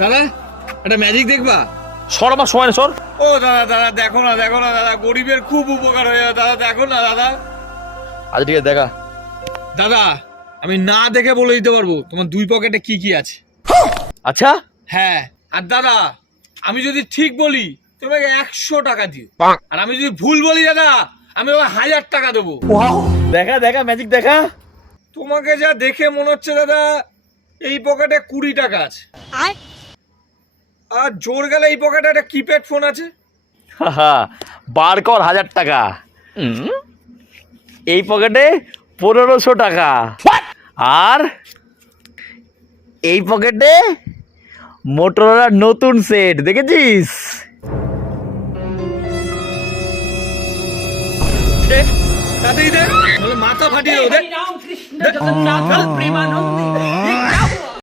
দাদা একটা ম্যাজিক দেখবা? সর আমার সময় না, সর। ও দাদা দাদা দেখো না দাদা, গরিবের খুব উপকার হয়ে যাবে দাদা, দেখো না দাদা। আচ্ছা ঠিক আছে, দেখা। দাদা আমি না দেখে বলে দিতে পারবো তোমার দুই পকেটে কি কি আছে। আচ্ছা হ্যাঁ, আর দাদা আমি যদি ঠিক বলি তোমাকে 100 টাকা দিও, আর আমি যদি ভুল বলি দাদা আমি ওই 1000 টাকা দেবো। দেখা দেখা ম্যাজিক দেখা। তোমাকে যা দেখে মনে হচ্ছে দাদা এই পকেটে 20 টাকা আছে, আর জোর গেলে এই পকেটে একটা কিপ্যাড ফোন আছে। হাহা, বার কর 1000 টাকা। এই পকেটে 1500 টাকা, আর এই পকেটে মোটরোলার নতুন সেট, দেখেছিস? দেখ তাতেই দেখ, নাহলে মাথা ফাটিয়ে দেবো, দেখ। हरि राम कृष्ण जगन्नाथ प्रेमानंद